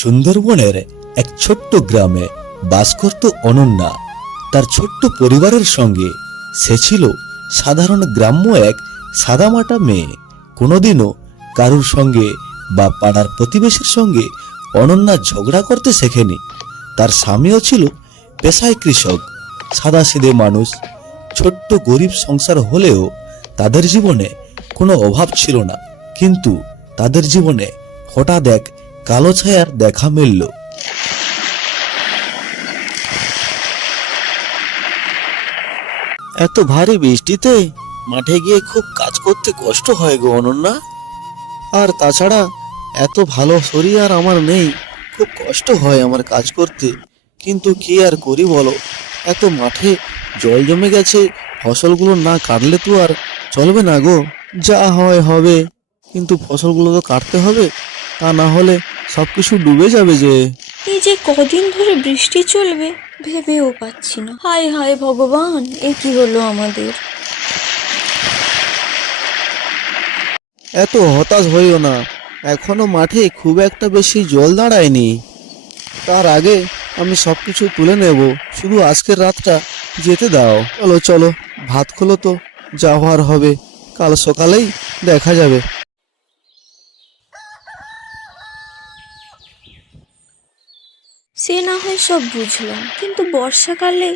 সুন্দরবনের এক ছোট্ট গ্রামে বাস করত অনন্যা। তার ছোট্ট পরিবারের সঙ্গে সে ছিল সাধারণ গ্রাম্য এক সাদামাটা মেয়ে। কোনোদিনও কারুর সঙ্গে বা পাড়ার প্রতিবেশীর সঙ্গে অনন্যা ঝগড়া করতে শেখেনি। তার স্বামীও ছিল পেশায় কৃষক, সাদাসিধে মানুষ। ছোট্ট গরিব সংসার হলেও তাদের জীবনে কোনো অভাব ছিল না। কিন্তু তাদের জীবনে হঠাৎ এক কালো ছায়ার দেখা মিলল। এত ভারী বৃষ্টিতে মাঠে গিয়ে খুব কাজ করতে কষ্ট হয় গো অনন্যা। আর তাছাড়া এত ভালো শরীর আর আমার নেই, খুব কষ্ট হয় আমার কাজ করতে। কিন্তু কি আর করি বলো, এত মাঠে জল জমে গেছে, ফসলগুলো না কাটলে তো আর চলবে না গো। যা হয় হবে, কিন্তু ফসলগুলো তো কাটতে হবে, তা না হলে সবকিছু ডুবে যাবে যে। এই যে কদিন ধরে বৃষ্টি চলবে ভেবেও পাচ্ছি না। হায় হায় ভগবান, এ কি হলো আমাদের। এত হতাশ হইও না, এখনো মাঠে খুব একটা বেশি জল দাঁড়ায়নি। তার আগে আমি সবকিছু তুলে নেব, শুধু আজকের রাতটা যেতে দাও। চলো চলো, ভাত খোলো তো, যা হওয়ার হবে কাল সকালেই দেখা যাবে। সে না হয় সব বুঝলাম, কিন্তু বর্ষাকালে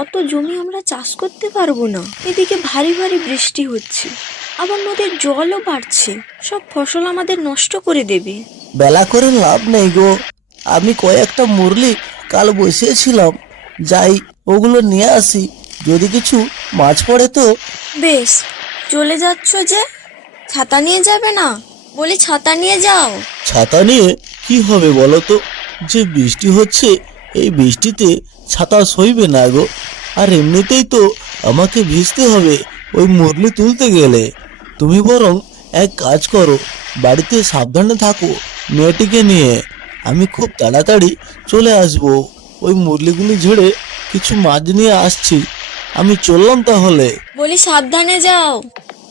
অত জমি আমরা চাষ করতে পারবো না। এদিকে ভারী ভারী বৃষ্টি হচ্ছে, আবার নদীর জলও বাড়ছে, সব ফসল আমাদের নষ্ট করে দেবে। বেলা করে লাভ নেই গো, আমি কয়েকটা মুরলি কাল বসিয়েছিলাম, যাই ওগুলো নিয়ে আসি, যদি কিছু মাছ পড়ে তো। বেশ, চলে যাচ্ছ যে, ছাতা নিয়ে যাবে না? বলি ছাতা নিয়ে যাও। ছাতা নিয়ে কি হবে বলো তো, যে বৃষ্টি হচ্ছে, এই বৃষ্টিতে ছাতা সইবে না গো। আর এমনিতেই তো আমাকে ভিজতে হবে ওই মুরলি তুলতে গেলে। তুমি বরং এক কাজ করো, বাড়িতে সাবধানে থাকো মেয়েটিকে নিয়ে। আমি খুব তাড়াতাড়ি চলে আসবো, ওই মুরলিগুলি ঝেড়ে কিছু মাছ নিয়ে আসছি। আমি চললাম তাহলে। বলি সাবধানে যাও,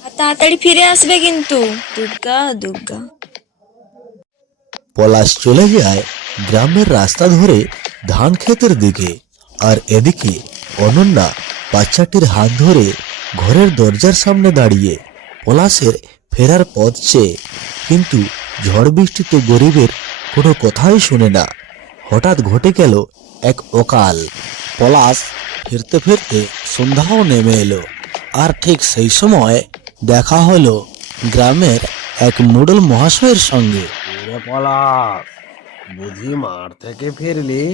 আর তাড়াতাড়ি ফিরে আসবে কিন্তু। দুর্গা দুর্গা। পলাশ চলে যায় গ্রামের রাস্তা ধরে ধান ক্ষেতের দিকে, আর এদিকে অনন্যা বাচ্চাটির হাত ধরে ঘরের দরজার সামনে দাঁড়িয়ে পলাশের ফেরার পথ চেয়ে। কিন্তু ঝড় বৃষ্টি তো গরিবের কোনো কথাই শুনে না। হঠাৎ ঘটে গেল এক অকাল। পলাশ ফিরতে ফিরতে সন্ধ্যাও নেমে এলো, আর ঠিক সেই সময় দেখা হলো গ্রামের এক মুডল মহাশয়ের সঙ্গে। রে পলাশ, বুঝি মাঠ থেকে ফিরলি?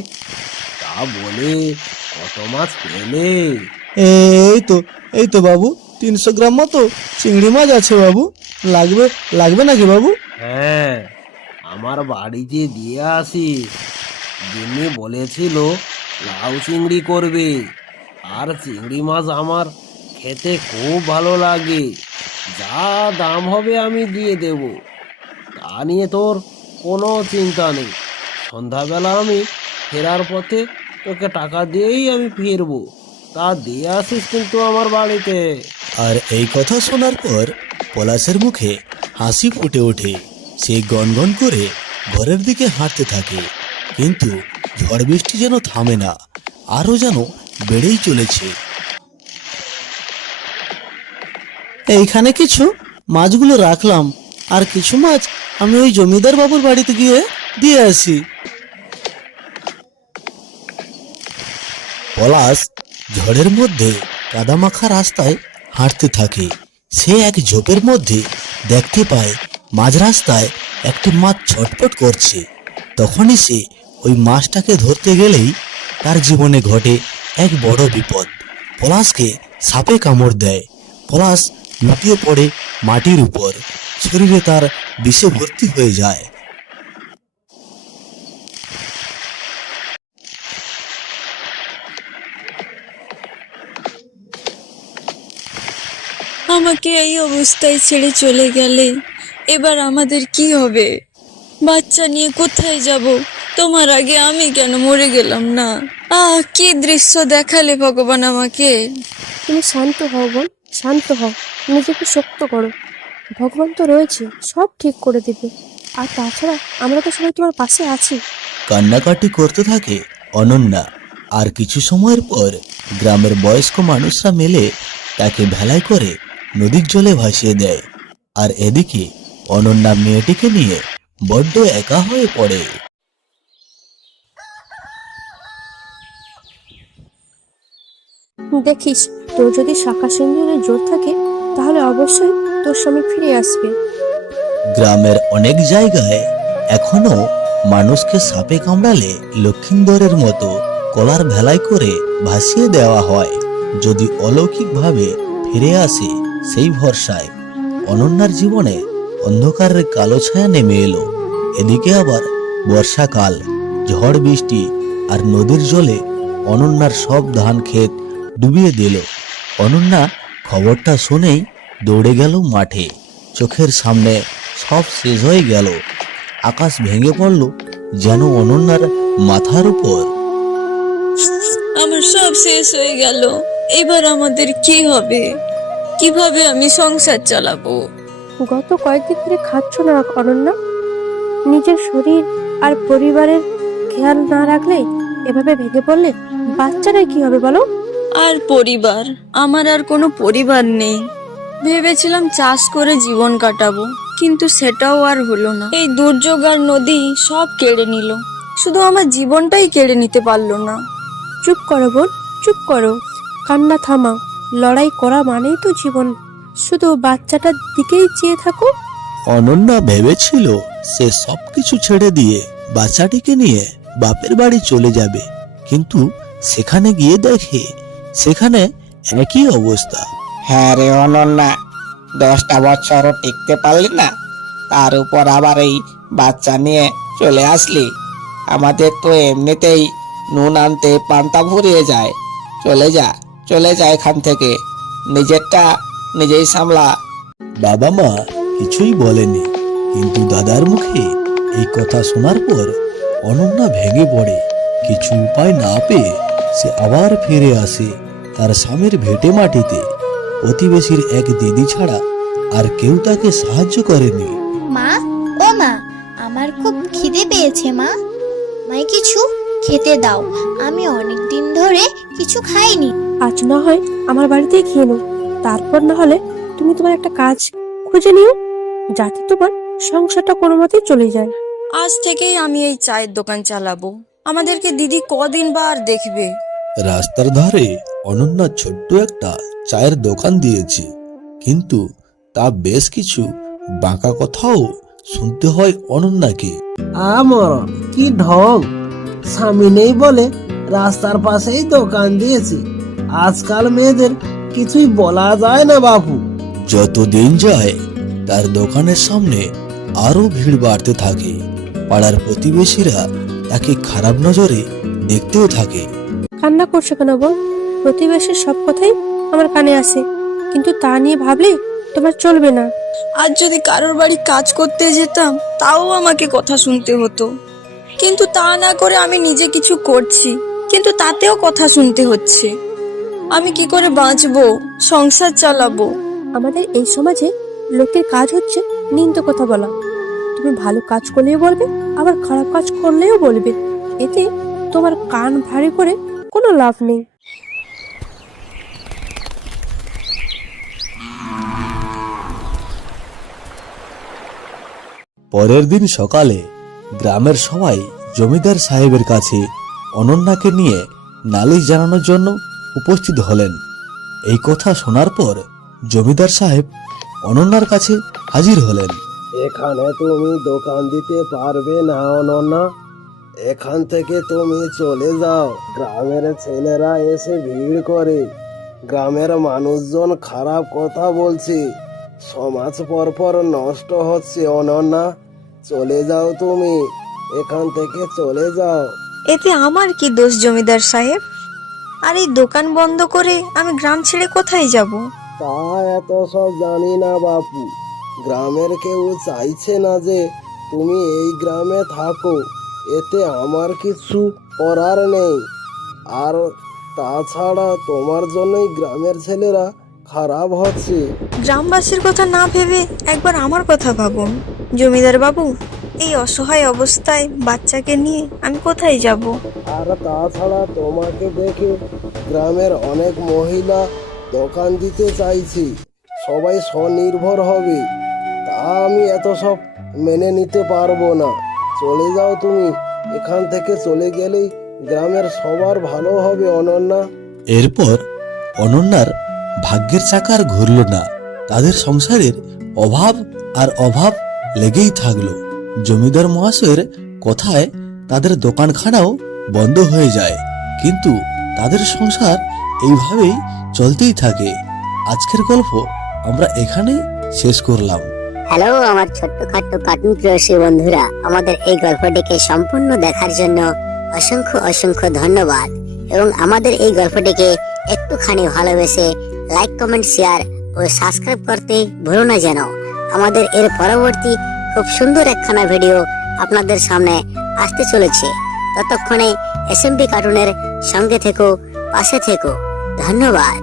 তা বলি, কত মাছ পেলে? এই তো বাবু, 300 গ্রাম মতো চিংড়ি মাছ আছে বাবু। লাগবে লাগবে নাকি বাবু? হ্যাঁ, আমার বাড়িতে দিয়ে আসিস। যিনি বলেছিল লাউ চিংড়ি করবে, আর চিংড়ি মাছ আমার খেতে খুব ভালো লাগে। যা দাম হবে আমি দিয়ে দেব, তা নিয়ে তোর কোনো চিন্তা নেই। সন্ধ্যাবেলা আমি ফেরার পথে তোকে টাকা দিয়েই আমি ফিরবো, তা দিয়ে আসিস কিন্তু আমার বাড়িতে। আর এই কথা শোনার পর পলাশের মুখে হাসি ফুটে ওঠে। সে গনগন করে ঘরের দিকে হাঁটতে থাকে, কিন্তু ঝড় বৃষ্টি যেন থামে না, আরো যেন বেড়েই চলেছে। এইখানে কিছু মাছগুলো রাখলাম, আর কিছু মাছ আমি ওই জমিদার বাবুর বাড়িতে গিয়ে দিয়ে আসি। পলাশ ঝড়ের মধ্যে কাদামাখা রাস্তায় হাঁটতে থাকে। সে এক ঝোপের মধ্যে দেখতে পায় মাঝ রাস্তায় একটি মাছ ছটফট করছে। তখনই সে ওই মাছটাকে ধরতে গেলেই তার জীবনে ঘটে এক বড় বিপদ। পলাশকে সাপে কামড় দেয়। পলাশ লুটিয়ে পড়ে মাটির উপর, শরীরে তার বিষে ভর্তি হয়ে যায়। আমাকে এই অবস্থায় ছেড়ে চলে গেলে এবার আমাদের কি হবে? বাচ্চা নিয়ে কোথায় যাব? তোমার আগে আমি কেন মরে গেলাম না? কি দৃশ্য দেখালে ভগবান আমাকে। তুমি শান্ত হও বোন, শান্ত হও, নিজেকে শক্ত করো। ভগবান তো রয়েছে, সব ঠিক করে দেবে। আর তাছাড়া আমরা তো সবাই তোমার পাশে আছি। কান্নাকাটি করতে থাকে অনন্যা। আর কিছু সময়ের পর গ্রামের বয়স্ক মানুষরা মিলে তাকে ভেলায় করে নদীর জলে ভাসিয়ে দেয়। আর এদিকে অনন্যা মেয়েটিকে নিয়ে বড্ড একা হয়ে পড়ে। দেখিস, তোর যদি শাখা সিন্দুরের জোর থাকে তাহলে অবশ্যই তোর স্বামী ফিরে আসবে। গ্রামের অনেক জায়গায় এখনো মানুষকে সাপে কামড়ালে লক্ষিন্দরের মতো কলার ভেলায় করে ভাসিয়ে দেওয়া হয়, যদি অলৌকিকভাবে ফিরে আসে সেই ভরসায়। অনন্যার জীবনে অন্ধকারের কালো ছায়া নেমে এলো। এদিকে আবার বর্ষাকাল, ঝড় বৃষ্টি আর নদীর জলে অনন্যার সব ধান ক্ষেত ডুবিয়ে দিল। অনন্যা খবরটা শুনেই দৌড়ে গেল মাঠে। চোখের সামনে সব শেষ হয়ে গেল। আকাশ ভেঙে পড়ল যেন অনন্যার মাথার উপর। আমার সব শেষ হয়ে গেল। এবার আমাদের কি হবে? কিভাবে আমি সংসার চালাবো? গত কয়েকদিন ধরে খাচ্ছ না অনন্যা? নিজের শরীর আর পরিবারের খেয়াল না রাখলে এভাবে ভেঙে পড়লে বাচ্চারা কি হবে বলো? আর পরিবার? আমার আর কোনো পরিবার নেই। ভেবেছিলাম চাষ করে জীবন কাটাবো, কিন্তু সেটাও আর হলো না। এই দুর্যোগ আর নদী সব কেড়ে নিল, শুধু আমার জীবনটাই কেড়ে নিতে পারলো না। চুপ করো বোন, চুপ করো, কান্না থামাও। লড়াই করা মানেই তো জীবন। শুধু বাচ্চাটার দিকেই চেয়ে থাকো। অনন্যা ভেবেছিল সে সবকিছু ছেড়ে দিয়ে বাচ্চাটিকে নিয়ে বাপের বাড়ি চলে যাবে, কিন্তু সেখানে গিয়ে দেখে সেখানে একই অবস্থা। হ্যাঁ রে অনন্যা, 10টা বছরও টিকতে পারলি না, তার উপর আবার এই বাচ্চা নিয়ে চলে আসলি। আমাদের তো এমনিতেই নুন আনতে পান্তা ফুরিয়ে যায়। চলে যা, চলে যা এখান থেকে, নিজেরটা নিজেই সামলা। বাবা মা কিছুই বলেনি, কিন্তু দাদার মুখে এই কথা শোনার পর অনন্যা ভেঙে পড়ে। কিছু উপায় না পেয়ে সে আবার ফিরে আসে তার স্বামীর ভিটে মাটিতে। প্রতিবেশীর এক দিদি ছাড়া আর কেউ তাকে সাহায্য করেনি। মা, ও মা, আমার খুব খিদে পেয়েছে মা, আমায় কিছু খেতে দাও, আমি অনেক দিন ধরে কিছু খাইনি। আজ না হয় আমার বাড়িতেই খেয়ে নাও, তারপর না হলে তুমি তোমার একটা কাজ খুঁজে নিও, যাতে তোমার সংসারটা কোনো মতেই চলে যায়। আজ থেকেই আমি এই চায়ের দোকান চালাবো। আমাদেরকে দিদি কদিন বা আর দেখবে? রাস্তার ধারে অনন্যা ছোট্ট একটা চায়ের দোকান দিয়েছে, কিন্তু তা বেশ কিছু বাঁকা কথাও শুনতে হয় অনন্যাকে। আমার কি ঢং! স্বামী নেই বলে রাস্তার পাশেই দোকান দিয়েছি। আজকাল মেয়েদের কিছুই বলা যায় না বাপু। যত দিন যায় তার দোকানের সামনে আরো ভিড় বাড়তে থাকে। পাড়ার প্রতিবেশীরা তাকে খারাপ নজরে দেখতেও থাকে। কান্না করছো কেন বোন? প্রতিবেশীর সব কথাই আমার কানে আসে, কিন্তু তা নিয়ে ভাবলে তোমার চলবে না। আজ যদি কারোর বাড়ি কাজ করতে যেতাম তাও আমাকে কথা শুনতে হতো, কিন্তু তা না করে আমি নিজে কিছু করছি, কিন্তু তাতেও কথা শুনতে হচ্ছে। আমি কি করে বাঁচবো, সংসার চালাবো? আমাদের এই সমাজে লোকের কাজ হচ্ছে নিন্দ কথা বলা। তুমি ভালো কাজ করলেও বলবে, আবার খারাপ কাজ করলেও বলবে। এতে তোমার কান ভারী করে কোনো লাভ নেই। পরের দিন সকালে গ্রামের সবাই জমিদার সাহেবের কাছে অনন্যাকে নিয়ে নালিশ জানানোর জন্য উপস্থিত হলেন। এই কথা শোনার পর জমিদার সাহেব অনন্যার কাছে হাজির হলেন। এখানে তুমি দোকান দিতে পারবে না অনন্যা, এখান থেকে তুমি চলে যাও। গ্রামের ছেলেরা এসে ভিড় করে, গ্রামের মানুষজন খারাপ কথা বলছে, সমাজ পরপর নষ্ট হচ্ছে। অনন্যা, চলে যাও তুমি, এখান থেকে চলে যাও। এতে আমার কি দোষ জমিদার সাহেব? আর এই দোকান বন্ধ করে আমি গ্রাম ছেড়ে কোথায় যাব? তা এত সব জানি না বাপু, গ্রামের কেউ চাইছে না যে তুমি এই গ্রামে থাকো, এতে আমার কিছু করার নেই। আর তাছাড়া তোমার জন্যই গ্রামের ছেলেরা খারাপ হচ্ছে। গ্রামবাসীর কথা না ভেবে একবার আমার কথা ভাবুন জমিদার বাবু। এই অসহায় অবস্থায় বাচ্চাকে নিয়ে আমি কোথায় যাব? আর তাছাড়া তোমাকে দেখে গ্রামের অনেক মহিলা দোকান দিতে চাইছে, সবাই স্বনির্ভর হবে। তা আমি এত সব মেনে নিতে পারবো না। চলে যাও তুমি, এখান থেকে চলে গেলেই গ্রামের সবার ভালো হবে অনন্যা। এরপর অনন্যার ভাগ্যের চাকা আর ঘুরল না। তাদের সংসারের অভাব আর অভাব লেগেই থাকলো। জমিদার মহাশয়ের কথায় তাদের দোকানখানাও বন্ধ হয়ে যায়, কিন্তু তাদের সংসার এইভাবেই চলতেই থাকে। আজকের গল্প আমরা এখানেই শেষ করলাম। হ্যালো আমার ছোট্টখাট্ট কার্টুন প্রিয় বন্ধুরা, আমাদের এই গল্পটিকে সম্পূর্ণ দেখার জন্য অসংখ্য অসংখ্য ধন্যবাদ। এবং আমাদের এই গল্পটিকে একটুখানি ভালোবেসে লাইক, কমেন্ট, শেয়ার ও সাবস্ক্রাইব করতে ভুলো না যেন। আমাদের এর পরবর্তী খুব সুন্দর একখানা ভিডিও আপনাদের সামনে আসতে চলেছে। ততক্ষণে এসএমপি কার্টুনের সঙ্গে থেকো, পাশে থেকো। ধন্যবাদ।